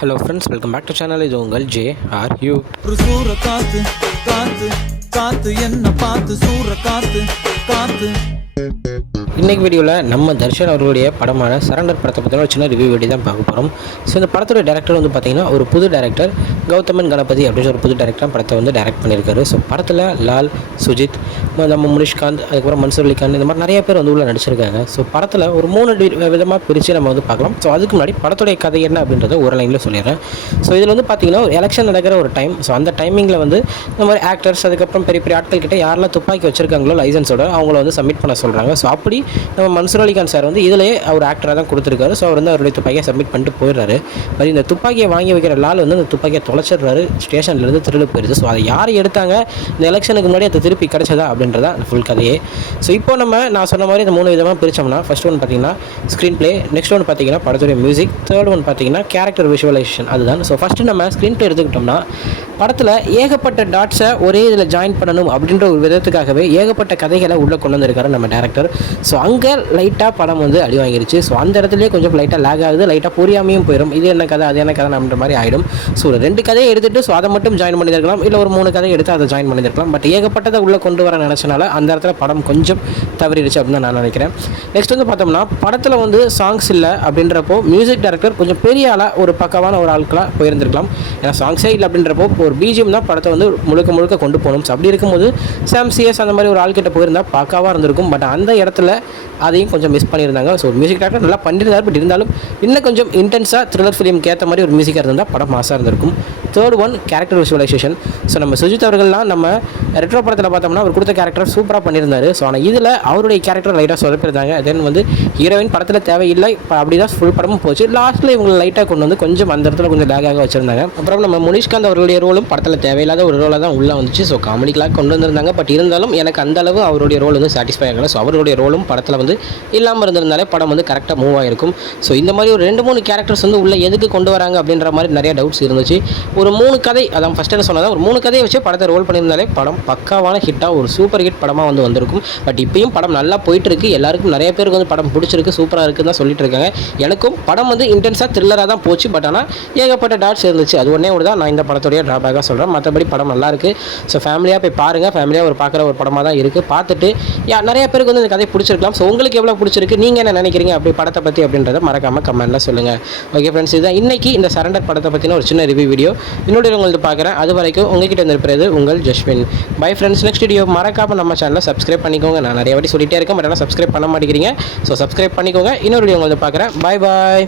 Hello friends, welcome back to channel. இது உங்கள் JRU. சூற காத்து காத்து காத்து என்ன பார்த்து சூற காத்து காத்து. இன்றைக்கி வீடியோவில் நம்ம தர்ஷன் அவர்களுடைய படமான சரண்டர் படத்தை பற்றின ஒரு சின்ன ரிவ்யூ வீடியோ தான் பார்க்க போகிறோம். ஸோ இந்த படத்தோட டேரக்டர் வந்து பார்த்திங்கன்னா ஒரு புது டேரக்டர், கௌதமன் கணபதி அப்படின்ற ஒரு புது டேரக்டர் படத்தை வந்து டைரக்ட் பண்ணியிருக்காரு. ஸோ படத்தில் லால், சுஜித், நம்ம முனிஷ்காந்த், அதுக்கப்புறம் மன்சூர் அலிகான், இந்த மாதிரி நிறைய பேர் வந்து உள்ள நடிச்சிருக்காங்க. ஸோ படத்தில் ஒரு 3 விதமாக பிரித்து நம்ம வந்து பார்க்கலாம். ஸோ அதுக்கு முன்னாடி படத்துடைய கதை என்ன அப்படின்றத ஒரு லைனில் சொல்லிடுறேன். ஸோ இதில் வந்து பார்த்திங்கன்னா ஒரு எலெக்ஷன் நடக்கிற ஒரு டைம். ஸோ அந்த டைமிங்கில் வந்து இந்த மாதிரி ஆக்டர்ஸ், அதுக்கப்புறம் பெரிய பெரிய ஆட்கள் கிட்ட யாரெல்லாம் துப்பாக்கி வச்சிருக்காங்களோ லைசன்ஸோட அவங்கள வந்து சப்மிட் பண்ண சொல்கிறாங்க. ஸோ அப்படி நம்ம மன்சூர் அலிகான் சார் வந்து இதிலே அவர் ஆக்டராக தான் கொடுத்துருக்காரு. ஸோ அவர் வந்து அவருடைய துப்பாக்கியை சப்மிட் பண்ணிட்டு போயிடுறாரு. மாதிரி இந்த துப்பாக்கியை வாங்கி வைக்கிற லால் வந்து அந்த துப்பாக்கியை தொலைச்சிடுறாரு, ஸ்டேஷன்லேருந்து திருடு போயிடுது. ஸோ அதை யார் எடுத்தாங்க, இந்த எலெக்ஷனுக்கு முன்னாடி அது திருப்பி கிடச்சதா அப்படின்றதா ஃபுல் கதையே. ஸோ இப்போ நான் சொன்ன மாதிரி இந்த 3 விதமாக பிரித்தோம்னா, ஃபர்ஸ்ட் ஒன் பார்த்தீங்கன்னா ஸ்க்ரீன் பிளே, நெக்ஸ்ட் ஒன் பார்த்தீங்கன்னா படத்துடைய மியூசிக், தேர்ட் ஒன் பார்த்தீங்கன்னா கேரக்டர் விஷுவலைசேஷன். அதுதான். ஸோ ஃபஸ்ட்டு நம்ம ஸ்க்ரீன் பிளே எடுத்துக்கிட்டோம்னா, படத்தில் ஏகப்பட்ட டாட்ஸை ஒரே இதில் ஜாயின் பண்ணணும் அப்படின்ற ஒரு விதத்துக்காகவே ஏகப்பட்ட கதைகளை உள்ளே கொண்டு வந்திருக்காரு நம்ம டேரக்டர். ஸோ அங்கே லைட்டாக படம் வந்து அடி வாங்கிருச்சு. ஸோ அந்த இடத்துலேயே கொஞ்சம் லைட்டாக லேக் ஆகுது, லைட்டாக புரியாமையும் போயிடும். இது என்ன கதை, அது என்ன கதை அப்படின்ற மாதிரி ஆகிடும். ஸோ ஒரு 2 கதையை எடுத்துகிட்டு ஸோ அதை மட்டும் ஜாயின் பண்ணியிருக்கலாம், இல்லை ஒரு 3 கதையை எடுத்து அதை ஜாயின் பண்ணியிருக்கலாம். பட் ஏகப்பட்டதை உள்ளே கொண்டு வர நினச்சனால அந்த இடத்துல படம் கொஞ்சம் தவறிடுச்சு அப்படின்னு நான் நினைக்கிறேன். நெக்ஸ்ட் வந்து பார்த்தோம்னா, படத்தில் வந்து சாங்ஸ் இல்லை அப்படின்றப்போ மியூசிக் டைரக்டர் கொஞ்சம் பெரிய ஆளாக ஒரு பக்கவான ஒரு ஆட்களாக போயிருந்திருக்கலாம். ஏன்னா சாங்ஸே இல்லை அப்படின்றப்போ ஒரு பிஜிஎம் தான் படத்தை வந்து முழுக்க கொண்டு போகணும். ஸோ அப்படி இருக்கும்போது சாம் சிஎஸ் அந்த மாதிரி ஒரு ஆள்கிட்ட போயிருந்தால் பக்காவாக இருந்திருக்கும். பட் அந்த இடத்துல அதையும் கொஞ்சம் மிஸ் பண்ணியிருந்தாங்க. ஸோ மியூசிக் டைரக்டர் நல்லா பண்ணியிருந்தார். பட் இருந்தாலும் இன்னும் கொஞ்சம் இன்டென்ஸாக த்ரில்லர் ஃபிலிம்க்கு ஏற்ற மாதிரி ஒரு மியூசிக்காக இருந்தால் படம் மாசாக இருந்திருக்கும். Third one character visualisation. So நம்ம சுஜித் அவர்கள்லாம் நம்ம ரெட்ரோ படத்தில் பார்த்தோம்னா அவர் கொடுத்த கேரக்டர் சூப்பராக பண்ணியிருந்தார். ஸோ ஆனால் இதில் அவருடைய கேரக்டர் லைட்டாக சொதப்பிருந்தாங்க. தென் வந்து ஹீரோயின் படத்தில் தேவையில்லை, இப்போ அப்படி தான் ஃபுல் படமும் போச்சு. லாஸ்ட்டில் இவங்களை லைட்டாக கொண்டு வந்து கொஞ்சம் அந்த இடத்துல கொஞ்சம் லேகாக வச்சுருந்தாங்க. அப்புறம் நம்ம முனிஷ்காந்த் அவர்களுடைய ரோலும் படத்தில் தேவையில்லாத ஒரு ரோலாக தான் உள்ளே வந்துச்சு. ஸோ காமெடிக்கலாக கொண்டு வந்திருந்தாங்க. பட் இருந்தாலும் எனக்கு அந்த அளவு அவருடைய ரோல் வந்து சாட்டிஸ்ஃபை ஆகலை. ஸோ அவருடைய ரோலும் படத்தில் வந்து இல்லாமல் இருந்திருந்தாலே படம் வந்து கரெக்டாக மூவ் ஆகிருக்கும். ஸோ இந்த மாதிரி ஒரு 2-3 கேரக்டர்ஸ் வந்து உள்ளே எதுக்கு கொண்டு வராங்க அப்படின்ற மாதிரி நிறைய டவுட்ஸ் இருந்துச்சு. ஒரு 3 கதை, அதான் ஃபஸ்ட்டு என்ன சொன்னதான், ஒரு 3 கதையை வச்சு படத்தை ரோல் பண்ணியிருந்தாலே படம் பக்காவான ஹிட்டாக ஒரு சூப்பர் ஹிட் படமாக வந்து வந்திருக்கும். பட் இப்பயும் படம் நல்லா போயிட்டு இருக்கு. எல்லாருக்கும் நிறைய பேருக்கு வந்து படம் பிடிச்சிருக்கு, சூப்பராக இருக்குன்னு தான் சொல்லிட்டு இருக்காங்க. எனக்கும் படம் வந்து இன்டென்ஸாக த்ரில்லராக தான் போச்சு. பட் ஆனால் ஏகப்பட்ட டாட்ஸ் இருந்துச்சு. அது ஒன்றே ஒரு தான் நான் இந்த படத்துடைய ட்ராபேக்காக சொல்கிறேன். மற்றபடி படம் நல்லா இருக்குது. ஸோ ஃபேமிலியாக போய் பாருங்கள். ஃபேமிலியாக ஒரு பார்க்குற ஒரு படமாக தான் இருக்குது. பார்த்துட்டு நிறைய பேருக்கு வந்து இந்த கதை பிடிச்சிருக்கலாம். ஸோ உங்களுக்கு எவ்வளோ பிடிச்சிருக்கு, நீங்கள் என்ன நினைக்கிறீங்க அப்படி படத்தை பற்றி அப்படின்றத மறக்காமல் கமெண்ட்டில் சொல்லுங்கள். ஓகே ஃப்ரெண்ட்ஸ், இதுதான் இன்றைக்கி இந்த சரண்டர் படத்தை பற்றின ஒரு சின்ன ரிவ்யூ வீடியோ. இன்னொரு உங்களுக்கு பார்க்குறேன். அது வரைக்கும் உங்ககிட்ட இருந்திருப்பது உங்கள் Jaswin. Bye friends. Next video மறக்காமல் நம்ம சேனலை சப்ஸ்கிரைப் பண்ணிக்கோங்க. நான் நிறைய வாட்டி சொல்லிட்டே இருக்கேன், பட் ஆனால் சப்ஸ்கிரைப் பண்ண மாட்டேங்கிறீங்க. ஸோ சப்ஸ்கிரைப் பண்ணிக்கோங்க. இன்னொரு வீடியோ உங்களுக்கு பார்க்குறேன். பாய் பாய்.